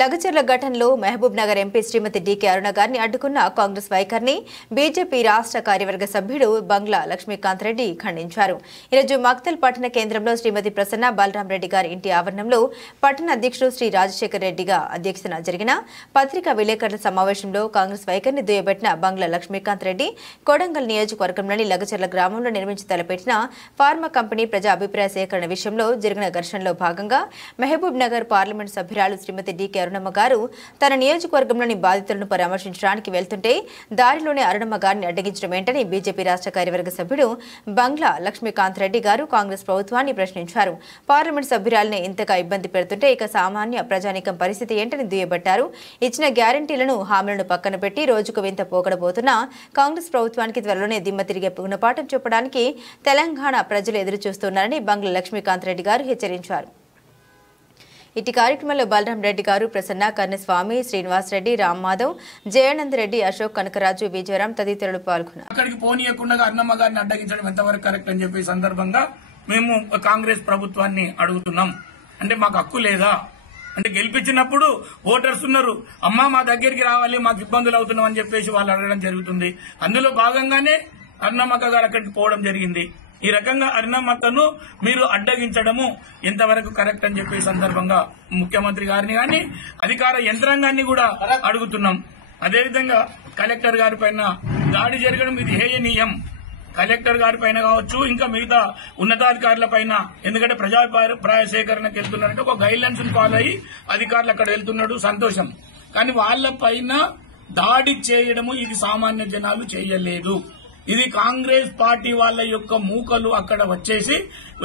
లగచర్ల ఘటనలో మహబూబ్ నగర్ ఎంపీ శ్రీమతి డీకే అరుణ గారిని అడ్డుకున్న కాంగ్రెస్ వైఖరిని బీజేపీ రాష్ట్ర కార్యవర్గ సభ్యుడు బంగ్లా లక్ష్మీకాంత్ రెడ్డి ఖండించారు. ఈరోజు మక్తల్ పట్టణ కేంద్రంలో శ్రీమతి ప్రసన్న బలరాం రెడ్డి గారి ఇంటి ఆవరణంలో పట్టణ అధ్యక్షుడు శ్రీ రాజశేఖర్ రెడ్డిగా అధ్యక్షతన జరిగిన పత్రికా విలేకరుల సమావేశంలో కాంగ్రెస్ వైఖరిని దుయ్యబట్టిన బంగ్లా లక్ష్మీకాంత్ రెడ్డి కొడంగల్ నియోజకవర్గంలోని లగచర్ల గ్రామంలో నిర్మించి తలపెట్టిన ఫార్మా కంపెనీ ప్రజా అభిప్రాయ సేకరణ విషయంలో జరిగిన ఘర్షణలో భాగంగా మహబూబ్ నగర్ పార్లమెంట్ సభ్యురాలు శ్రీమతి డీకే అరుణమ్మ గారు తన నియోజకవర్గంలోని బాధితులను పరామర్శించడానికి వెళ్తుంటే దారిలోనే అరుణమ్మ గారిని అడ్డగించడం ఏంటని బీజేపీ రాష్ట్ర కార్యవర్గ సభ్యుడు బంగ్లా లక్ష్మీకాంత్ రెడ్డి గారు కాంగ్రెస్ ప్రభుత్వాన్ని ప్రశ్నించారు. పార్లమెంట్ సభ్యురాలని ఇంతగా ఇబ్బంది పెడుతుంటే ఇక సామాన్య ప్రజానీకం పరిస్థితి ఏంటని దుయ్యబట్టారు. ఇచ్చిన గ్యారంటీలను హామీలను పక్కన పెట్టి రోజుకు వింత పోకడబోతున్న కాంగ్రెస్ ప్రభుత్వానికి త్వరలోనే దిమ్మ తిరిగే గుణపాఠం చెప్పడానికి తెలంగాణ ప్రజలు ఎదురు చూస్తున్నారని బంగ్లా లక్ష్మీకాంత్ రెడ్డి గారు హెచ్చరించారు. ఇటు కార్యక్రమంలో బలరాం రెడ్డి గారు, ప్రసన్న, కన్నస్వామి, శ్రీనివాస్ రెడ్డి, రామ్ మాధవ్, జయానంద్ రెడ్డి, అశోక్, కనకరాజు, విజయరాం తదితరులు పాల్గొన్నారు. అక్కడికి పోనీయకుండా అరుణమ్మ గారిని అడ్డగించడం ఎంతవరకు కరెక్ట్ అని చెప్పే సందర్భంగా మేము కాంగ్రెస్ ప్రభుత్వాన్ని అడుగుతున్నాం. అంటే మాకు హక్కు లేదా? అంటే గెలిపించినప్పుడు ఓటర్స్ ఉన్నారు, అమ్మా మా దగ్గరికి రావాలి, మాకు ఇబ్బందులు అవుతున్నాం అని చెప్పేసి వాళ్ళు అడగడం జరుగుతుంది. అందులో భాగంగానే అరుణమ్మక్క గారు అక్కడికి పోవడం జరిగింది. ఈ రకంగా అరుణమ్మక్కను మీరు అడ్డగించడము ఎంతవరకు కరెక్ట్ అని చెప్పే సందర్భంగా ముఖ్యమంత్రి గారిని గాని అధికార యంత్రాంగాన్ని కూడా అడుగుతున్నాం. అదేవిధంగా కలెక్టర్ గారి పైన దాడి జరగడం ఇది హేయనీయం. కలెక్టర్ గారి పైన కావచ్చు, ఇంకా మిగతా ఉన్నతాధికారుల పైన, ఎందుకంటే ప్రజాభిప్రాయ సేకరణకు వెళ్తున్నారంటే ఒక గైడ్ లైన్స్ ఫాలో అయ్యి అధికారులు అక్కడ వెళ్తున్నాడు, సంతోషం. కానీ వాళ్ల పైన దాడి చేయడము ఇది సామాన్య జనాలు చేయలేదు. ఇది కాంగ్రెస్ పార్టీ వాళ్ళ యొక్క మూకలు అక్కడ వచ్చేసి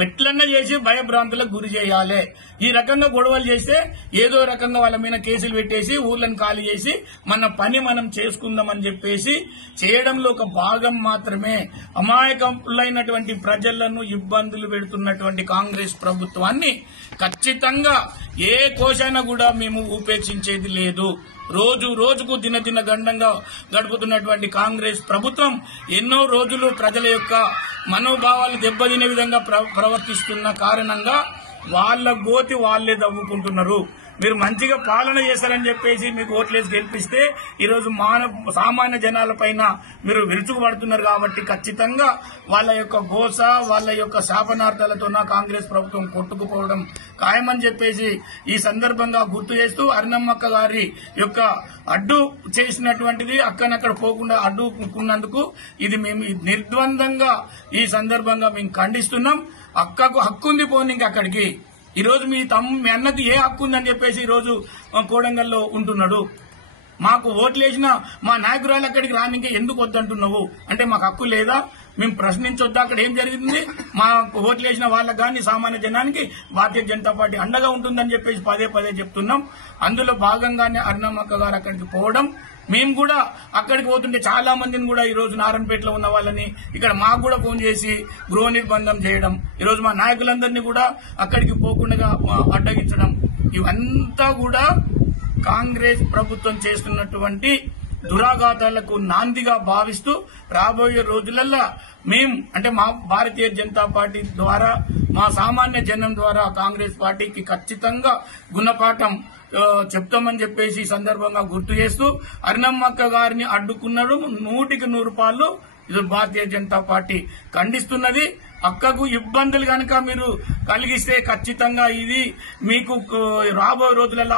ఎట్లన్నా చేసి భయభ్రాంతులకు గురి చేయాలి. ఈ రకంగా గొడవలు చేస్తే ఏదో రకంగా వాళ్ళ మీద కేసులు పెట్టేసి ఊర్లను ఖాళీ చేసి మన పని మనం చేసుకుందామని చెప్పేసి చేయడంలో ఒక భాగం మాత్రమే. అమాయకులైనటువంటి ప్రజలను ఇబ్బందులు పెడుతున్నటువంటి కాంగ్రెస్ ప్రభుత్వాన్ని ఖచ్చితంగా ఏ కోశాన కూడా మేము ఉపేక్షించేది లేదు. రోజు రోజుకు దినదిన గండంగా గడుపుతున్నటువంటి కాంగ్రెస్ ప్రభుత్వం ఎన్నో రోజులు ప్రజల యొక్క మనోభావాలు దెబ్బతినే విధంగా ప్రవర్తిస్తున్న కారణంగా వాళ్ళ గోతి వాళ్లే దవ్వుకుంటున్నారు. మీరు మంచిగా పాలన చేశారని చెప్పేసి మీకు ఓట్లేసి గెలిపిస్తే ఈరోజు సామాన్య జనాల పైన మీరు విరుచుకుపడుతున్నారు. కాబట్టి ఖచ్చితంగా వాళ్ళ యొక్క గోస, వాళ్ళ యొక్క శాపనార్థాలతో కాంగ్రెస్ ప్రభుత్వం కొట్టుకుపోవడం ఖాయమని చెప్పేసి ఈ సందర్భంగా గుర్తు చేస్తూ అరుణమ్మక్క గారి యొక్క అడ్డు చేసినటువంటిది అక్కడక్కడ పోకుండా అడ్డుకున్నందుకు ఇది మేము నిర్ద్వందంగా ఈ సందర్భంగా మేము ఖండిస్తున్నాం. అక్కకు హక్కుంది పోనీ ఇంకా అక్కడికి. ఈ రోజు మీ అన్నకి ఏ హక్కు ఉందని చెప్పేసి ఈ రోజు కోడంగల్లో ఉంటున్నాడు. మాకు ఓట్లేసిన మా నాయకురాలు అక్కడికి రానికే ఎందుకు వద్దంటున్నావు అంటే మాకు హక్కు లేదా? మేము ప్రశ్నించొద్దా? అక్కడ ఏం జరిగింది? మా ఓట్లేసిన వాళ్ళకి కానీ సామాన్య జనానికి భారతీయ జనతా పార్టీ అండగా ఉంటుందని చెప్పేసి పదే పదే చెప్తున్నాం. అందులో భాగంగానే అరుణమ్మక్క గారు అక్కడికి పోవడం, మేము కూడా అక్కడికి పోతుంటే చాలా మందిని కూడా ఈ రోజు నారాయణపేటలో ఉన్న వాళ్ళని ఇక్కడ మాకు కూడా ఫోన్ చేసి గృహ నిర్బంధం చేయడం, ఈ రోజు మా నాయకులందరినీ కూడా అక్కడికి పోకుండా అడ్డగించడం, ఇవంతా కూడా కాంగ్రెస్ ప్రభుత్వం చేస్తున్నటువంటి దురాఘాతాలకు నాందిగా భావిస్తూ రాబోయే రోజులలో మేము అంటే మా భారతీయ జనతా పార్టీ ద్వారా, మా సామాన్య జనం ద్వారా కాంగ్రెస్ పార్టీకి ఖచ్చితంగా గుణపాఠం చెప్తామని చెప్పేసి ఈ సందర్భంగా గుర్తు చేస్తూ అరుణమ్మక్క గారిని అడ్డుకున్నాడు 100% ఇది భారతీయ జనతా పార్టీ ఖండిస్తున్నది. అక్కకు ఇబ్బందులు కనుక మీరు కలిగిస్తే ఖచ్చితంగా ఇది మీకు రాబోయే రోజులలో